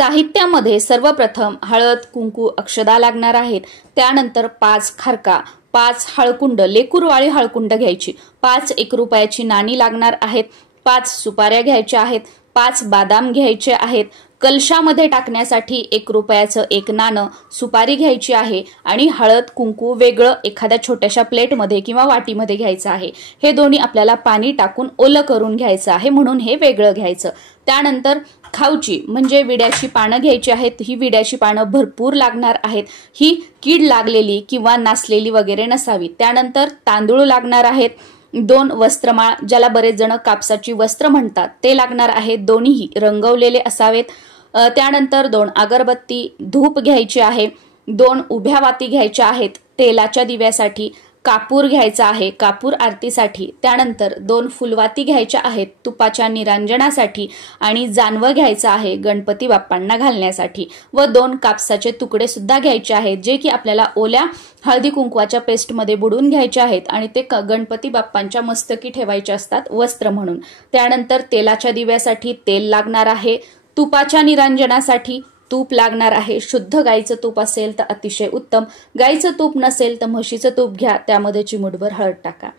साहित्यामध्ये सर्वप्रथम हळद, कुंकू, अक्षदा लागणार आहेत। त्यानंतर 5 खारका, 5 हळकुंड, लेकूरवाळी हळकुंड घ्यायची, 5 1 रुपयाची नाणी लागणार आहेत, 5 सुपाऱ्या घ्यायच्या आहेत, 5 बदाम घ्यायचे आहेत, कलशामध्ये टाकण्यासाठी 1 रुपयाचं 1 नाणं, सुपारी घ्यायची आहे आणि हळद कुंकू वेगळं एखाद्या छोट्याशा प्लेटमध्ये किंवा वाटीमध्ये घ्यायचं आहे। हे दोन्ही आपल्याला पाणी टाकून ओलं करून घ्यायचं आहे, म्हणून हे वेगळं घ्यायचं। त्यानंतर खाऊची म्हणजे विड्याची पानं घ्यायची आहेत। ही विड्याची पानं भरपूर लागणार आहेत, ही कीड लागलेली किंवा नासलेली वगैरे नसावी। त्यानंतर तांदूळ लागणार आहेत, 2 वस्त्रमाळ ज्याला बरेच जण कापसाची वस्त्र म्हणतात ते लागणार आहेत, दोन्हीही रंगवलेले असावेत। त्यानंतर 2 अगरबत्ती, धूप घ्यायचे आहे, 2 उभ्या वाती घ्यायच्या आहेत तेलाच्या दिव्यासाठी, कापूर घ्यायचा आहे कापूर आरतीसाठी। त्यानंतर 2 फुलवाती घ्यायच्या आहेत तुपाच्या निरांजनासाठी आणि जानवं घ्यायचं आहे गणपती बाप्पांना घालण्यासाठी व 2 कापसाचे तुकडे सुद्धा घ्यायचे आहेत, जे की आपल्याला ओल्या हळदी कुंकवाच्या पेस्टमध्ये बुडवून घ्यायचे आहेत आणि ते गणपती बाप्पांच्या मस्तकी ठेवायचे असतात वस्त्र म्हणून। त्यानंतर तेलाच्या दिव्यासाठी तेल लागणार आहे, तुपाच्या निरांजनासाठी तूप लागणार आहे। शुद्ध गाईचं तूप असेल तर अतिशय उत्तम, गाईचं तूप नसेल तर म्हशीचं तूप घ्या, त्यामध्ये चिमूटभर हळद टाका।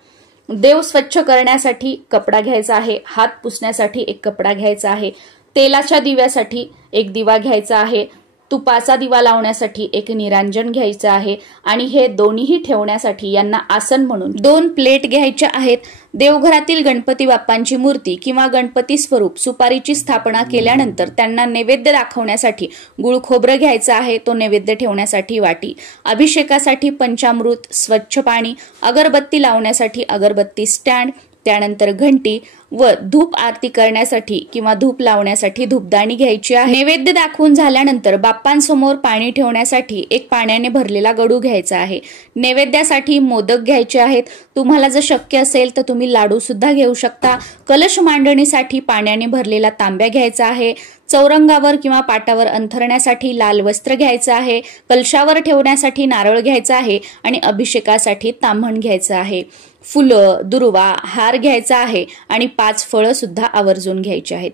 देव स्वच्छ करण्यासाठी कपडा घ्यायचा आहे, हात पुसण्यासाठी 1 कपडा घ्यायचा आहे, तेलाच्या दिव्यासाठी 1 दिवा घ्यायचा आहे, तुपाचा दिवा लावण्यासाठी 1 निरांजन घ्यायचं आहे आणि हे दोन्हीही ठेवण्यासाठी यांना आसन म्हणून 2 प्लेट घ्यायच्या आहेत। देवघरातील गणपती बाप्पांची मूर्ती किंवा गणपती स्वरूप सुपारीची स्थापना केल्यानंतर त्यांना नैवेद्य दाखवण्यासाठी गुळ खोबरं घ्यायचं आहे, तो नैवेद्य ठेवण्यासाठी वाटी, अभिषेकासाठी पंचामृत, स्वच्छ पाणी, अगरबत्ती लावण्यासाठी अगरबत्ती स्टँड, त्यानंतर घंटी व धूप आरती करण्यासाठी किंवा धूप लावण्यासाठी धूपदाणी घ्यायची आहे। नैवेद्य दाखवून झाल्यानंतर बाप्पांसमोर पाणी ठेवण्यासाठी 1 पाण्याने भरलेला गडू घ्यायचा आहे। नैवेद्यासाठी मोदक घ्यायचे आहेत, तुम्हाला जर शक्य असेल तर तुम्ही लाडू सुद्धा घेऊ शकता। कलश मांडणीसाठी पाण्याने भरलेला तांब्या घ्यायचा आहे, चौरंगावर किंवा पाटावर अंथरण्यासाठी लाल वस्त्र घ्यायचं आहे, कलशावर ठेवण्यासाठी नारळ घ्यायचा आहे आणि अभिषेकासाठी ताम्हण घ्यायचं आहे। फुलं, दुर्वा, हार घ्यायचा आहे आणि 5 फळं सुद्धा आवर्जून घ्यायची आहेत।